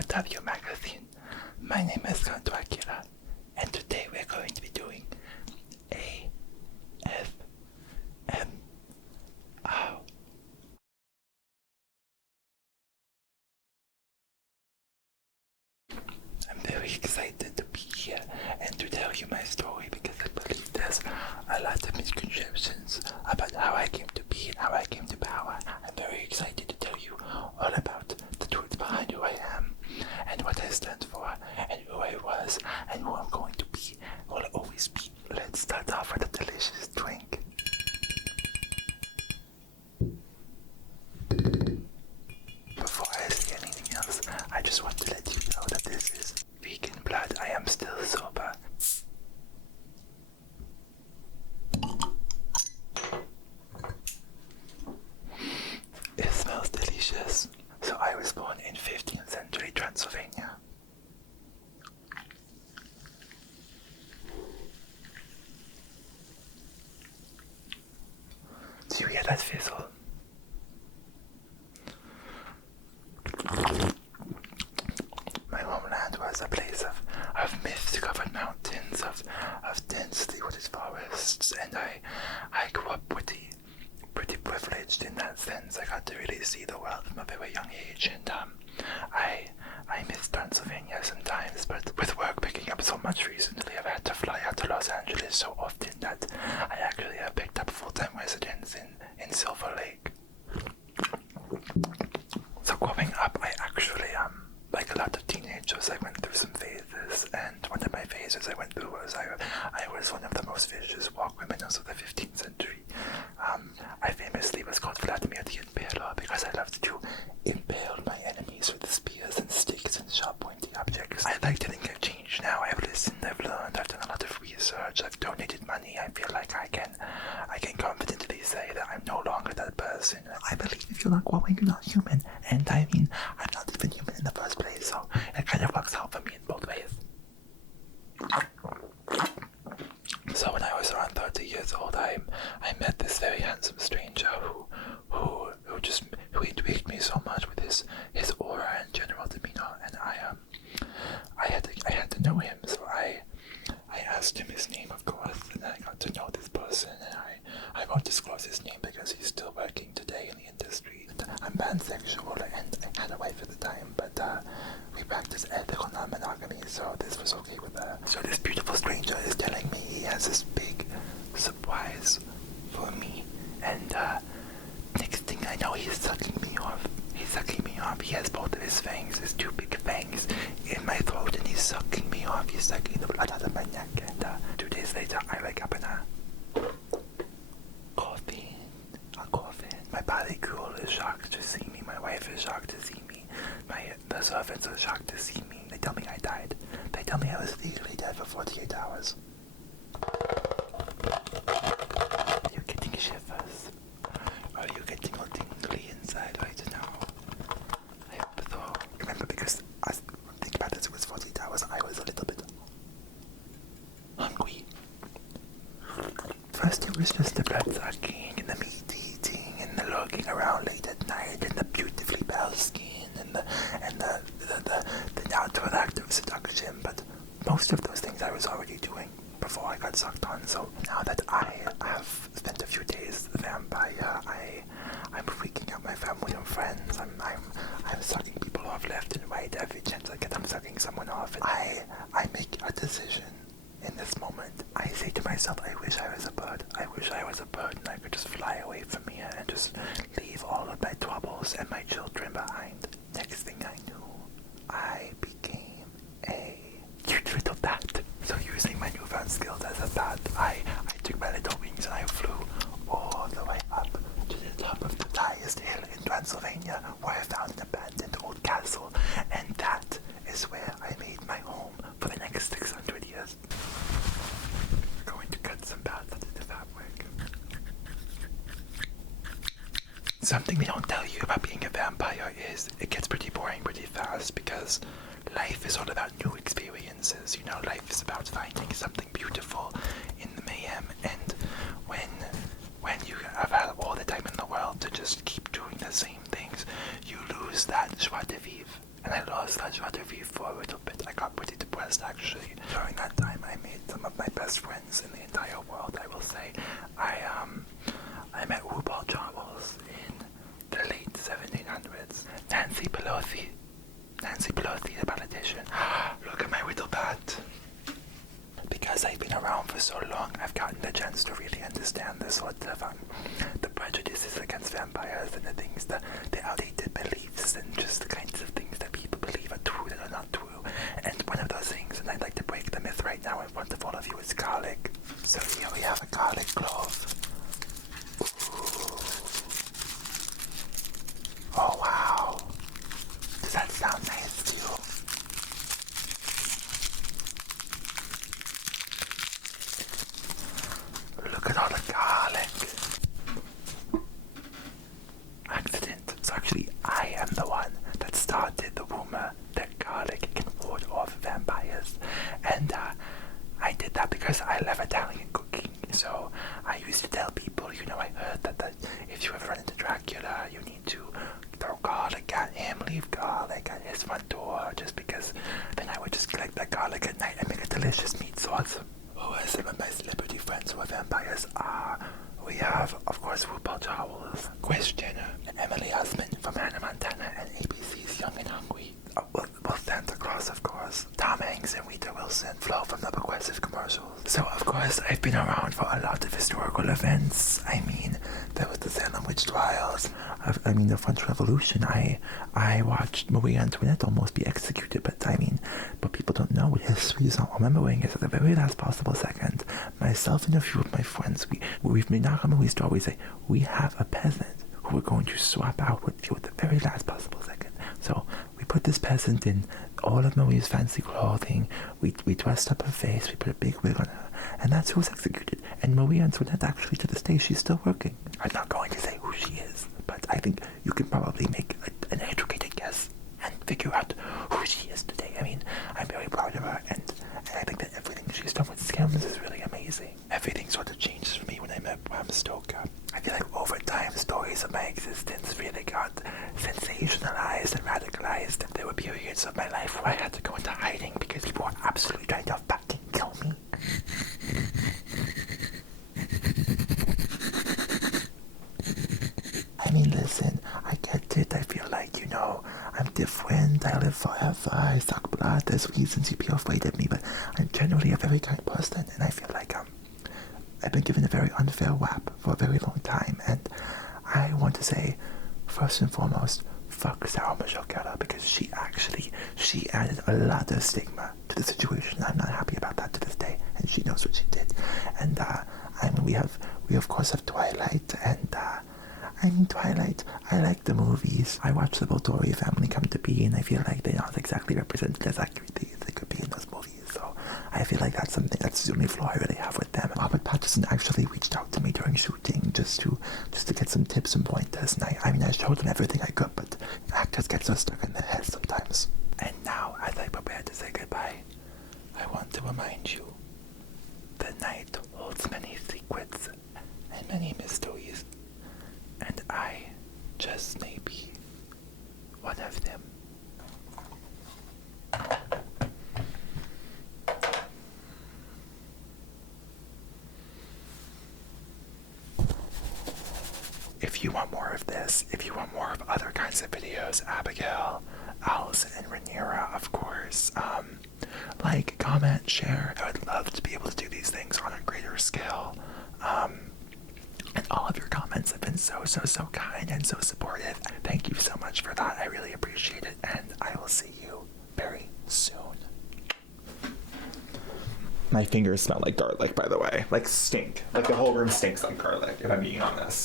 W magazine. My name is Dracula, and today we're going to be doing ASMR. I'm very excited to be here and to tell you my story because I believe there's a lot of misconceptions about how I came to be and how I came to power. I'm very excited to tell you all about the truth behind who I am and what I stand for and who I was and who I'm going to be, will always be. Let's start off with a delicious drink. Before I say anything else, I just want to let you know that this is vegan blood. I am still sober. It smells delicious. So I was born in 15th century Transylvania. Do you hear that fizzle? My homeland was a place of mist-covered mountains, of densely wooded forests, and I grew up pretty privileged in that sense. I got to really see the world from a very young age, and I miss Transylvania sometimes, but with work picking up so much recently, I've had to fly out to Los Angeles so often that I actually have picked up full-time residence in Silver Lake. So growing up, I actually, like a lot of teenagers, I went through some phases, and one of my phases I went through was I was one of the most vicious war criminals of the 15th century. I famously was called Vladimir the Impaler because I loved to impale my enemies with spears and sticks and sharp pointy objects. I like to think I've changed now. I've listened, I've learned, I've done a lot of research, I've donated money. I feel like I can confidently say that I'm no longer that person. I believe if you're not growing, you're not human. And I mean, I'm not even human in the first place, so it kind of works out for me in both ways. So when I was around 30 years old, I met this very handsome stranger who intrigued me so much with his aura and general demeanor, and I had to know him. So I asked him his name, of course, and I got to know this person, and I won't disclose his name because he's still working today in the industry. I'm pansexual and I had a wife at the time, but we practice ethical non-monogamy, so this was okay with her. So this beautiful stranger is telling me he has this big surprise for me, and next thing I know, he's sucking me off. He has both of his fangs, his two big fangs, in my throat, and he's sucking me off. He's sucking the blood out of my neck, and 2 days later, I wake up in a coffin. My body crew is shocked to see me. My wife is shocked to see me. The servants are shocked to see me. They tell me I died. They tell me I was legally dead for 48 hours. You're getting shivers. Are you getting all tingly inside right now? I hope so. Remember, because think about it, it was 48 hours. I was a little bit hungry. First it was just the blood sucking and the meat eating and the lurking around late at night and the beautifully pale skin and the natural act of seduction, but most of those things I was already doing before I got sucked on. So now that I have spent a few days a vampire, I'm freaking out my family and friends. I'm sucking people off left and right. Every chance I get, I'm sucking someone off, and I make a decision. In this moment, I say to myself, I wish I was a bird. I wish I was a bird and I could just fly away from here and just leave all of my troubles and my children behind. Next thing I knew, I became a cute little bat. So using my newfound skills as a bat, I took my little wings and I flew all the way up to the top of the highest hill in Transylvania, where I found an abandoned old castle, and that is where I made my home for the next 600 years. We're going to cut some bats into the fabric. Something they don't tell you about being a vampire is it gets pretty boring pretty fast, because life is all about new experiences. You know, life is about finding something beautiful in the mayhem, and when you have had all the time in the world to just keep doing the same things, you lose that joie de vivre. And and I lost that Geography for a little bit. I got pretty depressed actually. During that time I made some of my best friends in the entire world, I will say. I met RuPaul Charles in the late 1700s. Nancy Pelosi, the politician. Look at my little bat. Because I've been around for so long, I've gotten the chance to really understand the sort of the prejudices against vampires and the things, the outdated beliefs and just the kinds of things that people believe are true that are not true. And one of those things, and I'd like to break the myth right now in front of all of you, is garlic. So here we have a garlic clove. Ooh. Oh wow. Does that sound nice to you? Look at all the garlic. Accident. So actually, I am the one that started the rumor that garlic can ward off vampires. And I did that because I love Italian cooking. So I used to tell people, I heard that if you ever run into Dracula, you need to throw garlic at him, leave garlic at his front door, just because then I would just collect that garlic at night and make a delicious meat sauce. Who are some of my celebrity friends who are vampires? We have, of course, RuPaul Charles, Kris Jenner, Emily Osment from Hannah Montana, and ABC's Young and Hungry. Well, Santa Claus, of course. Tom Hanks and Rita Wilson, Flo from the Progressive commercials. So, of course, I've been around for a lot of historical events. I mean, there was the Salem witch trials. The French Revolution. I watched Marie Antoinette almost be executed, but people don't know what history is not remembering is at the very last possible second. Myself and a few of my friends, we've made knock on Marie's door. We say, we have a peasant who we're going to swap out with you at the very last possible second. So we put this peasant in all of Marie's fancy clothing. We dressed up her face. We put a big wig on her, and that's who was executed. And Marie Antoinette, actually, to this day, she's still working. I'm not going to say who she is, but I think you can probably make an educated guess and figure out who she is today. I'm very proud of her, and I think that everything she's done with Skims is really amazing. Everything sort of changed for me when I met Bram Stoker. I feel like over time, stories of my existence really got sensationalized and radicalized. There were periods of my life where I had to go into hiding because people were absolutely trying to fucking kill me. Listen, I get it. I feel like, I'm different. I live forever. I suck blood. There's reasons you'd be afraid of me, but I'm generally a very kind person, and I feel like I've been given a very unfair rap for a very long time, and I want to say, first and foremost, fuck Sarah Michelle Gellar, because she added a lot of stigma to the situation. I'm not happy about that to this day, and she knows what she did. And we of course have Twilight, and Twilight, I like the movies. I watched the Volturi family come to be, and I feel like they're not exactly represented as accurately as they could be in those movies. So I feel like that's the only flaw I really have with them. Robert Pattinson actually reached out to me during shooting just to get some tips and pointers, and I showed him everything I could, but actors get so stuck in their heads sometimes. And now, as I prepare to say goodbye, I want to remind you, the night holds many secrets and many mysteries. And I just may be one of them. If you want more of this, if you want more of other kinds of videos, Abigail, Alice, and Rhaenyra, of course, like, comment, share. I would love to be able to do these things on a greater scale. And all of your comments have been so kind and so supportive. Thank you so much for that. I really appreciate it, and I will see you very soon. My fingers smell like garlic, by the way. Like stink. Like the whole room stinks like garlic, if I'm being honest.